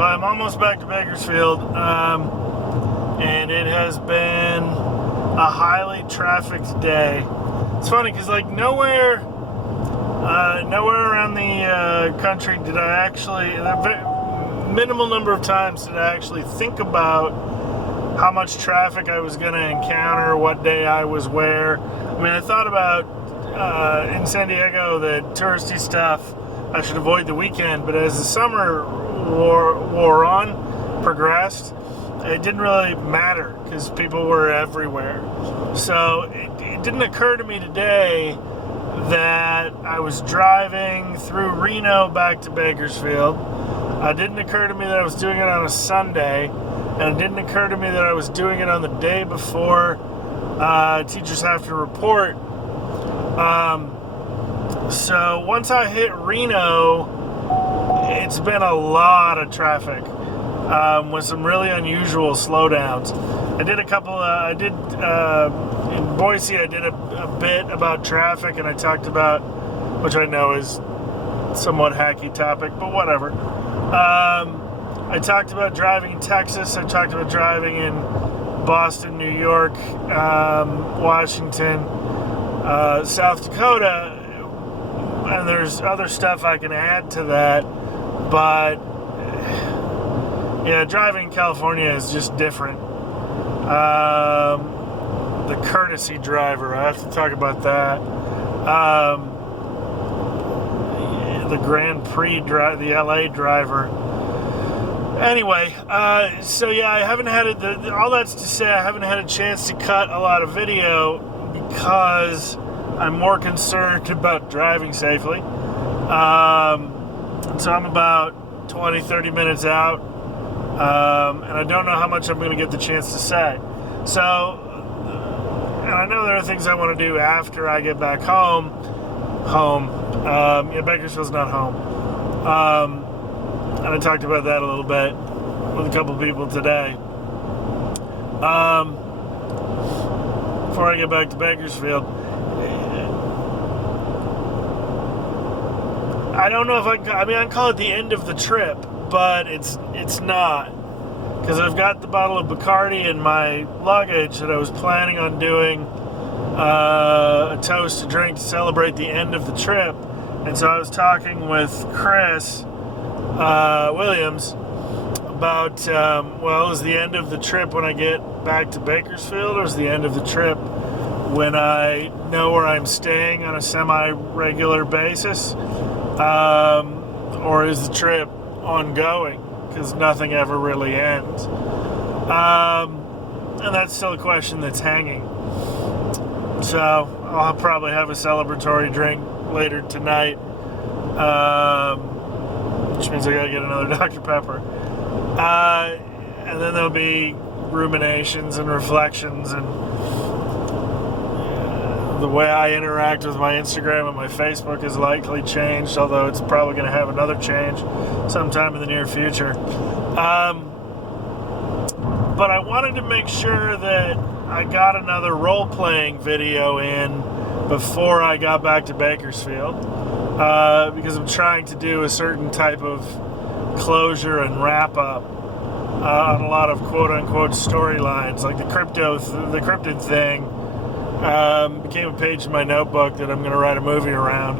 So I'm almost back to Bakersfield, and it has been a highly trafficked day. It's funny because like nowhere around the country did I actually, minimal number of times did I actually think about how much traffic I was going to encounter, what day I was where. I mean, I thought about in San Diego the touristy stuff I should avoid the weekend, but as the summer wore on, progressed, it didn't really matter because people were everywhere. So it didn't occur to me today that I was driving through Reno back to Bakersfield. It didn't occur to me that I was doing it on a Sunday, and it didn't occur to me that I was doing it on the day before teachers have to report. So once I hit Reno, it's been a lot of traffic with some really unusual slowdowns. I did in Boise, I did a bit about traffic, and I talked about, which I know is somewhat hacky topic, but whatever. I talked about driving in Texas. I talked about driving in Boston, New York, Washington, South Dakota, and there's other stuff I can add to that, but yeah, driving in California is just different. The courtesy driver, I have to talk about that. The Grand Prix driver, the LA driver. Anyway, so yeah, I haven't had all that's to say, I haven't had a chance to cut a lot of video because I'm more concerned about driving safely. So I'm about 20-30 minutes out, and I don't know how much I'm going to get the chance to say. So, and I know there are things I want to do after I get back home. Yeah, Bakersfield's not home. And I talked about that a little bit with a couple people today. Before I get back to Bakersfield, I don't know if I call it the end of the trip, but it's not. Because I've got the bottle of Bacardi in my luggage that I was planning on doing a toast to drink to celebrate the end of the trip. And so I was talking with Chris Williams about, is the end of the trip when I get back to Bakersfield, or is the end of the trip when I know where I'm staying on a semi-regular basis? Or is the trip ongoing? Because nothing ever really ends. And that's still a question that's hanging. So I'll probably have a celebratory drink later tonight, which means I gotta get another Dr. Pepper. And then there'll be ruminations and reflections, and the way I interact with my Instagram and my Facebook has likely changed, although it's probably going to have another change sometime in the near future. But I wanted to make sure that I got another role-playing video in before I got back to Bakersfield, because I'm trying to do a certain type of closure and wrap-up on a lot of quote-unquote storylines, like the cryptid thing. Became a page in my notebook that I'm going to write a movie around.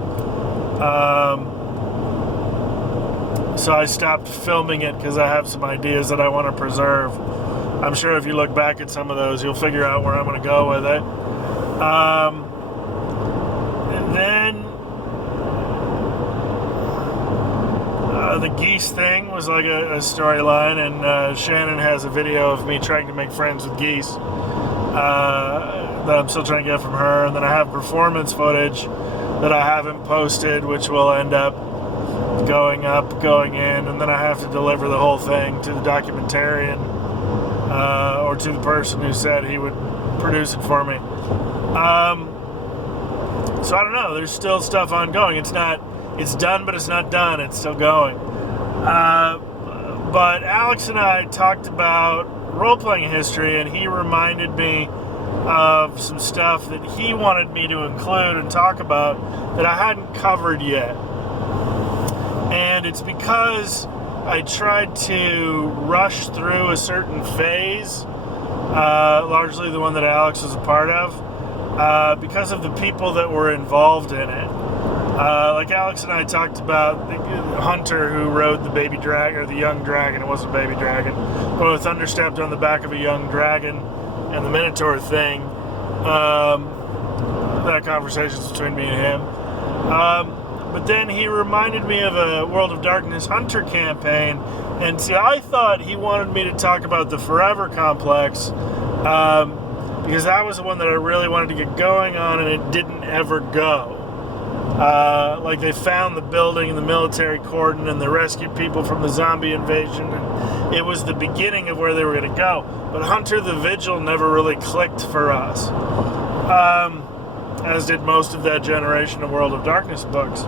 So I stopped filming it because I have some ideas that I want to preserve. I'm sure if you look back at some of those, you'll figure out where I'm going to go with it. And then the geese thing was like a storyline, and Shannon has a video of me trying to make friends with geese. That I'm still trying to get from her, and then I have performance footage that I haven't posted, which will end up going in, and then I have to deliver the whole thing to the documentarian, or to the person who said he would produce it for me. So I don't know, there's still stuff ongoing. It's done, but it's not done, it's still going. But Alex and I talked about role-playing history, and he reminded me of some stuff that he wanted me to include and talk about that I hadn't covered yet. And it's because I tried to rush through a certain phase, largely the one that Alex was a part of, because of the people that were involved in it. Like Alex and I talked about the hunter who rode the baby dragon, or the young dragon. It wasn't a baby dragon, but with thunder stepped on the back of a young dragon and the Minotaur thing. That conversation's between me and him. But then he reminded me of a World of Darkness Hunter campaign, and see, I thought he wanted me to talk about the Forever Complex, because that was the one that I really wanted to get going on, and it didn't ever go. Like they found the building and the military cordon, and they rescued people from the zombie invasion, and it was the beginning of where they were going to go. But Hunter the Vigil never really clicked for us, as did most of that generation of World of Darkness books.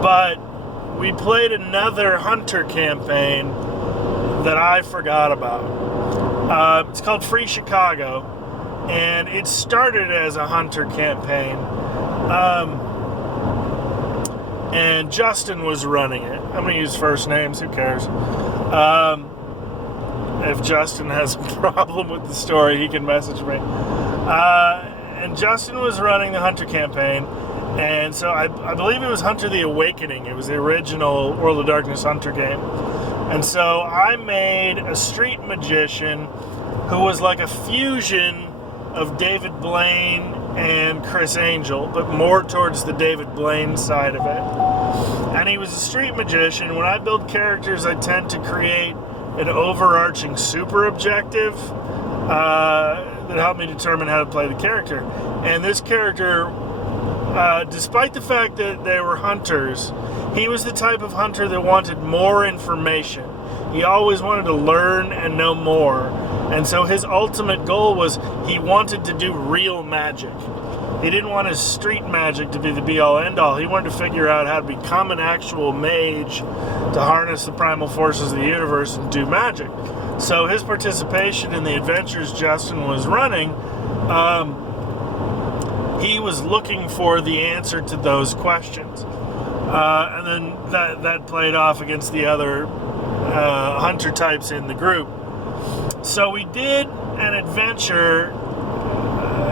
But we played another Hunter campaign that I forgot about. It's called Free Chicago, and it started as a Hunter campaign. And Justin was running it. I'm going to use first names, who cares? If Justin has a problem with the story, he can message me. And Justin was running the Hunter campaign, and so I believe it was Hunter the Awakening. It was the original World of Darkness Hunter game. And so I made a street magician who was like a fusion of David Blaine and Chris Angel, but more towards the David Blaine side of it. And he was a street magician. When I build characters, I tend to create an overarching super objective that helped me determine how to play the character. And this character, despite the fact that they were hunters, he was the type of hunter that wanted more information. He always wanted to learn and know more. And so his ultimate goal was he wanted to do real magic. He didn't want his street magic to be the be-all, end-all. He wanted to figure out how to become an actual mage to harness the primal forces of the universe and do magic. So his participation in the adventures Justin was running, he was looking for the answer to those questions. And then that played off against the other hunter types in the group. So we did an adventure,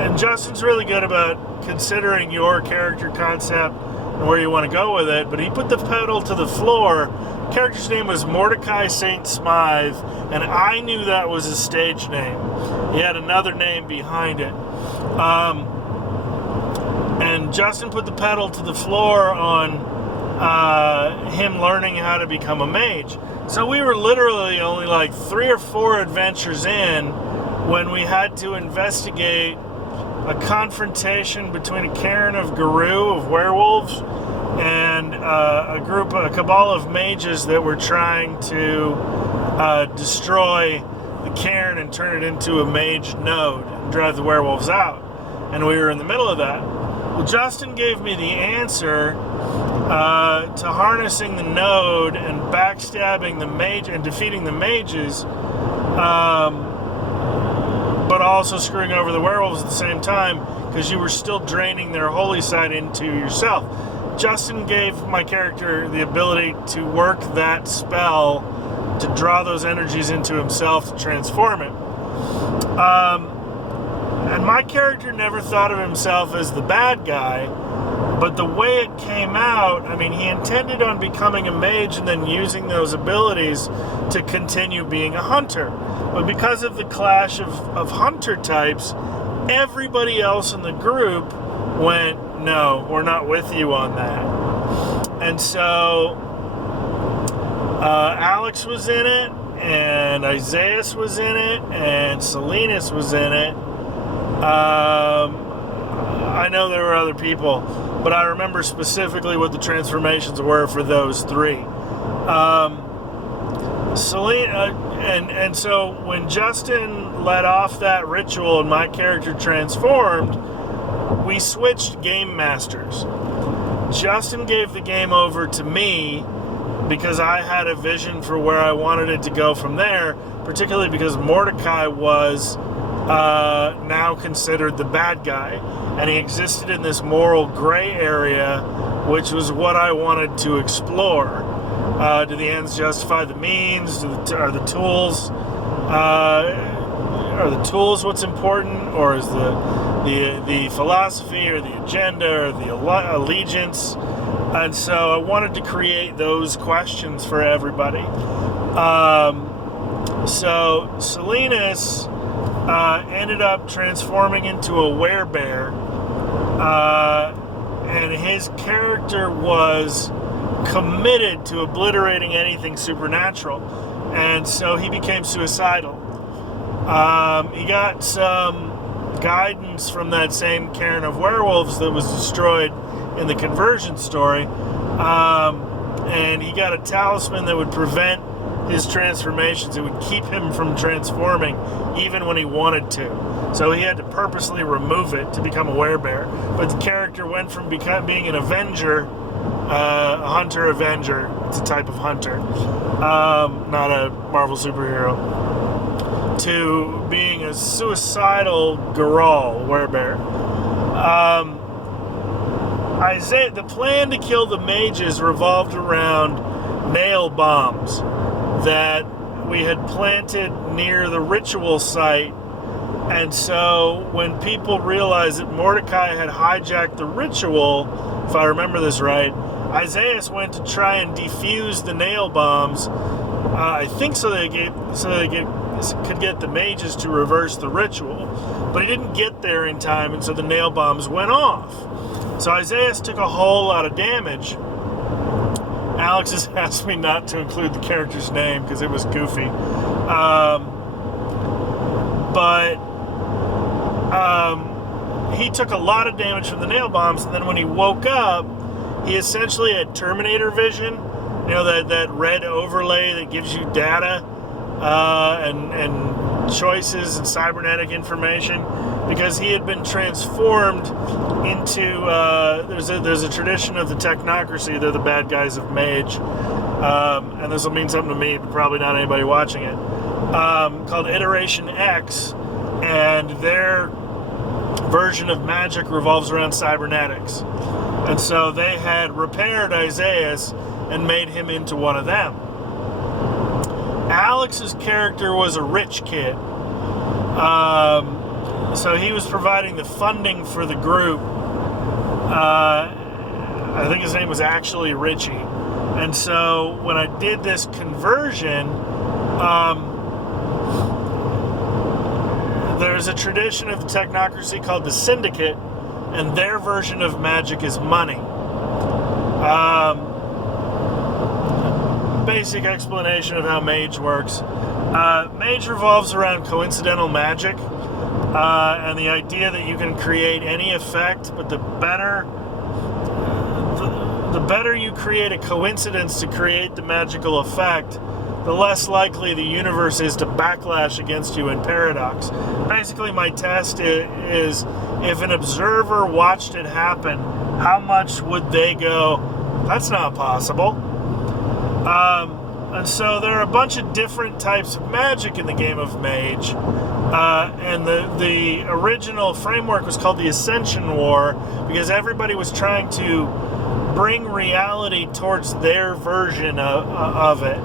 and Justin's really good about considering your character concept and where you want to go with it, but he put the pedal to the floor. The character's name was Mordecai St. Smythe, and I knew that was his stage name. He had another name behind it. And Justin put the pedal to the floor on him learning how to become a mage. So we were literally only like 3 or 4 adventures in when we had to investigate a confrontation between a cairn of Garou, of werewolves, and a cabal of mages that were trying to destroy the cairn and turn it into a mage node and drive the werewolves out. And we were in the middle of that. Well, Justin gave me the answer to harnessing the node and backstabbing the mage and defeating the mages, but also screwing over the werewolves at the same time, because you were still draining their holy side into yourself. Justin gave my character the ability to work that spell to draw those energies into himself to transform him. And my character never thought of himself as the bad guy, but the way it came out, I mean, he intended on becoming a mage and then using those abilities to continue being a hunter. But because of the clash of hunter types, everybody else in the group went, no, we're not with you on that. And so Alex was in it, and Isaias was in it, and Salinas was in it. I know there were other people, but I remember specifically what the transformations were for those 3. And so when Justin let off that ritual and my character transformed, we switched game masters. Justin gave the game over to me because I had a vision for where I wanted it to go from there, particularly because Mordecai was now considered the bad guy, and he existed in this moral gray area, which was what I wanted to explore. Do the ends justify the means? Are the tools what's important, or is the philosophy or the agenda or the allegiance? And so I wanted to create those questions for everybody. So Salinas ended up transforming into a werebear, and his character was committed to obliterating anything supernatural, and so he became suicidal. He got some guidance from that same cairn of werewolves that was destroyed in the conversion story, and he got a talisman that would prevent his transformations. It would keep him from transforming even when he wanted to. So he had to purposely remove it to become a werebear. But the character went from being an avenger, a hunter-avenger, it's a type of hunter, not a Marvel superhero, to being a suicidal Geralt werebear. Isaiah, the plan to kill the mages revolved around nail bombs that we had planted near the ritual site. And so when people realized that Mordecai had hijacked the ritual, if I remember this right, Isaiah went to try and defuse the nail bombs, I think so they could get the mages to reverse the ritual. But he didn't get there in time, and so the nail bombs went off. So Isaiah took a whole lot of damage. Alex has asked me not to include the character's name because it was goofy. But he took a lot of damage from the nail bombs, and then when he woke up, he essentially had Terminator vision, you know, that red overlay that gives you data and choices and cybernetic information, because he had been transformed into there's a tradition of the technocracy. They're the bad guys of Mage, and this will mean something to me, but probably not anybody watching it, called Iteration X, and their version of magic revolves around cybernetics. And so they had repaired Isaiah and made him into one of them. Alex's character was a rich kid. So he was providing the funding for the group. I think his name was actually Richie. And so when I did this conversion, there's a tradition of the technocracy called the Syndicate, and their version of magic is money. Basic explanation of how Mage works. Mage revolves around coincidental magic, and the idea that you can create any effect, but the better you create a coincidence to create the magical effect, the less likely the universe is to backlash against you in paradox. Basically, my test is if an observer watched it happen, how much would they go, that's not possible? And so there are a bunch of different types of magic in the game of Mage, and the original framework was called the Ascension War, because everybody was trying to bring reality towards their version of it.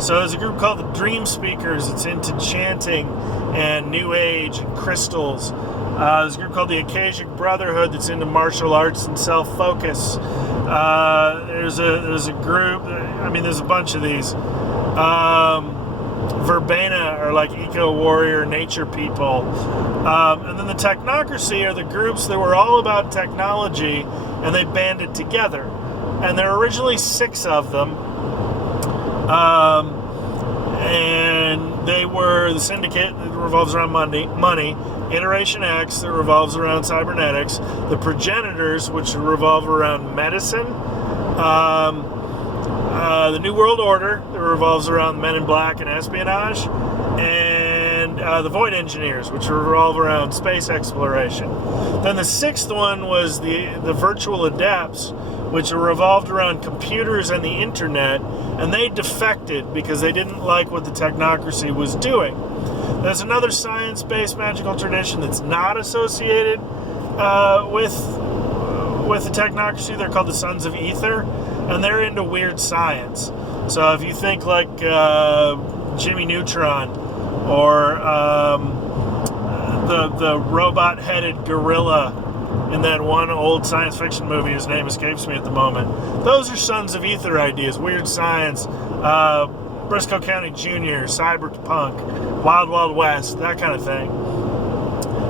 So there's a group called the Dream Speakers that's into chanting and New Age and crystals. There's a group called the Akashic Brotherhood that's into martial arts and self-focus. There's a group, I mean, there's a bunch of these. Verbena are like eco-warrior nature people. And then the Technocracy are the groups that were all about technology, and they banded together. And there were originally 6 of them. And they were the Syndicate, that revolves around money, Iteration X, that revolves around cybernetics, the Progenitors, which revolve around medicine, the New World Order, that revolves around Men in Black and espionage, and the Void Engineers, which revolve around space exploration. Then the 6th one was the Virtual Adepts, which revolved around computers and the internet, and they defected because they didn't like what the Technocracy was doing. There's another science-based magical tradition that's not associated with the Technocracy. They're called the Sons of Ether, and they're into weird science. So if you think like Jimmy Neutron, or the robot-headed gorilla in that one old science fiction movie, his name escapes me at the moment. Those are Sons of Ether ideas, weird science, Briscoe County Jr., cyberpunk, Wild Wild West, that kind of thing.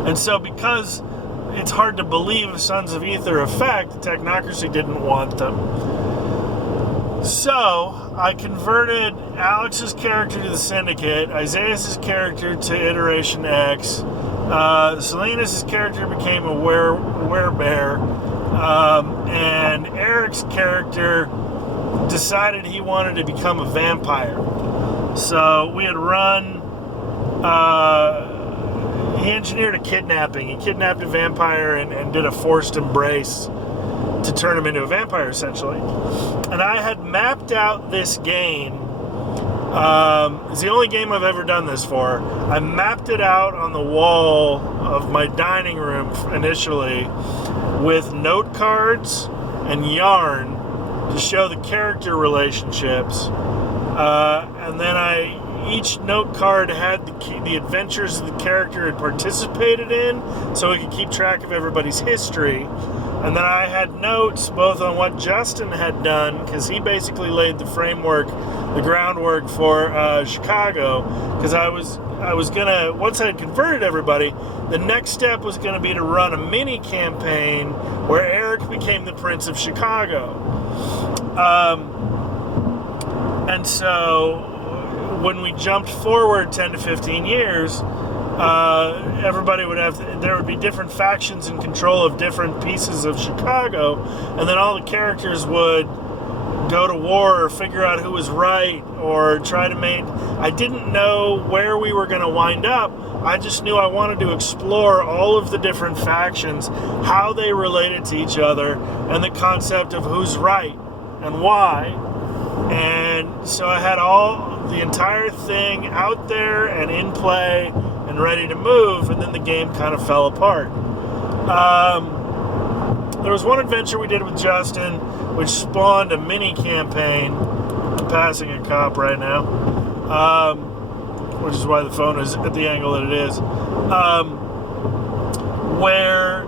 And so because it's hard to believe a Sons of Ether effect, the Technocracy didn't want them. So I converted Alex's character to the Syndicate, Isaiah's character to Iteration X, Selena's character became a werebear, and Eric's character decided he wanted to become a vampire. So we had run, he engineered a kidnapping. He kidnapped a vampire and did a forced embrace to turn him into a vampire, essentially. And I had mapped out this game. It's the only game I've ever done this for. I mapped it out on the wall of my dining room initially with note cards and yarn to show the character relationships. And then each note card had the adventures the character had participated in, so we could keep track of everybody's history. And then I had notes both on what Justin had done, because he basically laid the framework, the groundwork for Chicago. Because I was gonna, once I had converted everybody, the next step was gonna be to run a mini campaign where Eric became the Prince of Chicago. And so when we jumped forward 10 to 15 years, everybody there would be different factions in control of different pieces of Chicago, and then all the characters would go to war or figure out who was right or try to I didn't know where we were going to wind up. I just knew I wanted to explore all of the different factions, how they related to each other, and the concept of who's right and why. And so I had the entire thing out there and in play and ready to move, and then the game kind of fell apart. There was one adventure we did with Justin which spawned a mini campaign. I'm passing a cop right now, which is why the phone is at the angle that it is, where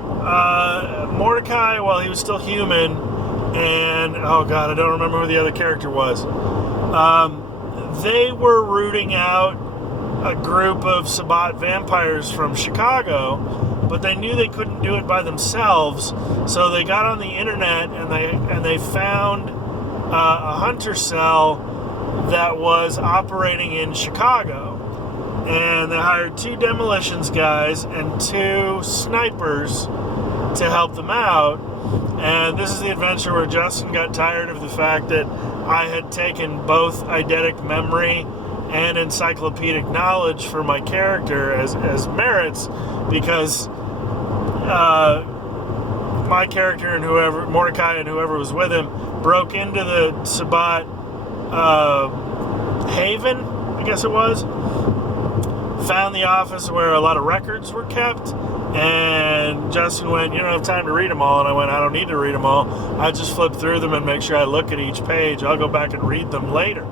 Mordecai, while he was still human, and oh god, I don't remember who the other character was, they were rooting out a group of Sabbat vampires from Chicago, but they knew they couldn't do it by themselves, so they got on the internet and they found a hunter cell that was operating in Chicago, and they hired 2 demolitions guys and 2 snipers to help them out. And this is the adventure where Justin got tired of the fact that I had taken both eidetic memory and encyclopedic knowledge for my character as merits, because my character and Mordecai and whoever was with him, broke into the Sabbat Haven, I guess it was, found the office where a lot of records were kept, and Justin went, "You don't have time to read them all." And I went, "I don't need to read them all. I just flip through them and make sure I look at each page. I'll go back and read them later."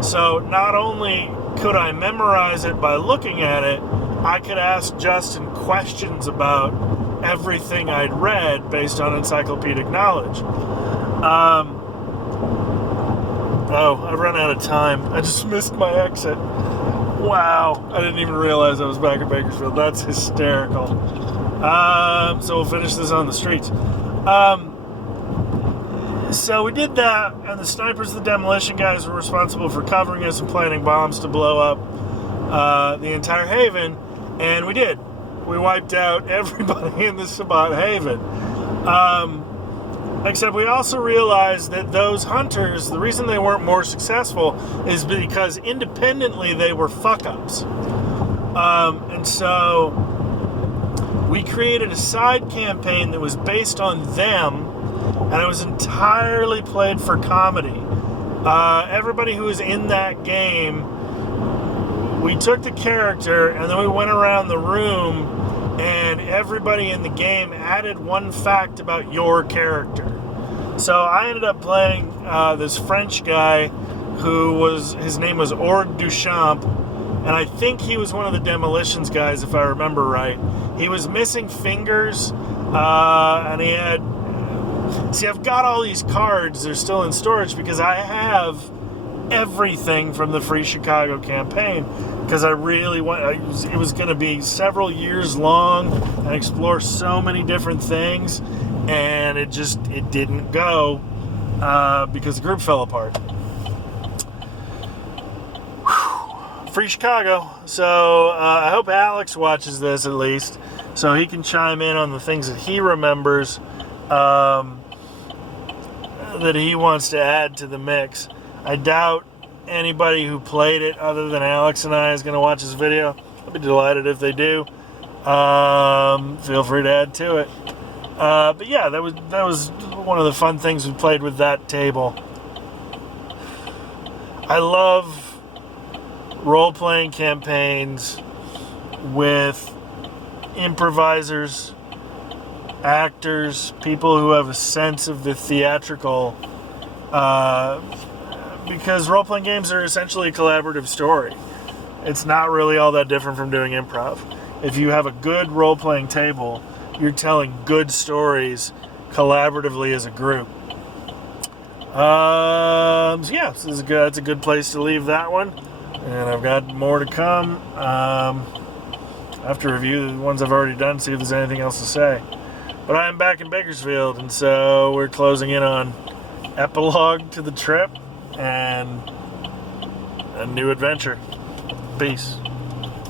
So not only could I memorize it by looking at it, I could ask Justin questions about everything I'd read based on encyclopedic knowledge. Oh, I've run out of time. I just missed my exit. Wow, I didn't even realize I was back in Bakersfield. That's hysterical. So we'll finish this on the streets. So we did that, and the snipers, the demolition guys, were responsible for covering us and planting bombs to blow up the entire Haven, and we did. We wiped out everybody in the Sabbat Haven. Except we also realized that those hunters, the reason they weren't more successful is because independently they were fuck-ups. And so we created a side campaign that was based on them, and it was entirely played for comedy. Everybody who was in that game, we took the character and then we went around the room, and everybody in the game added one fact about your character. So I ended up playing this French guy his name was Ord Duchamp, and I think he was one of the Demolitions guys, if I remember right. He was missing fingers, and he had... See, I've got all these cards. They're still in storage because I have everything from the Free Chicago campaign, because I really it was going to be several years long and explore so many different things, and it didn't go because the group fell apart. Whew. Free Chicago. So I hope Alex watches this at least, so he can chime in on the things that he remembers that he wants to add to the mix. I doubt anybody who played it other than Alex and I is going to watch this video. I'll be delighted if they do. Feel free to add to it. But yeah, that was one of the fun things we played with that table. I love role-playing campaigns with improvisers, actors, people who have a sense of the theatrical, because role-playing games are essentially a collaborative story. It's not really all that different from doing improv. If you have a good role-playing table, you're telling good stories collaboratively as a group. So yeah, that's a good place to leave that one. And I've got more to come. I have to review the ones I've already done, see if there's anything else to say. But I'm back in Bakersfield, and so we're closing in on epilogue to the trip and a new adventure. Peace.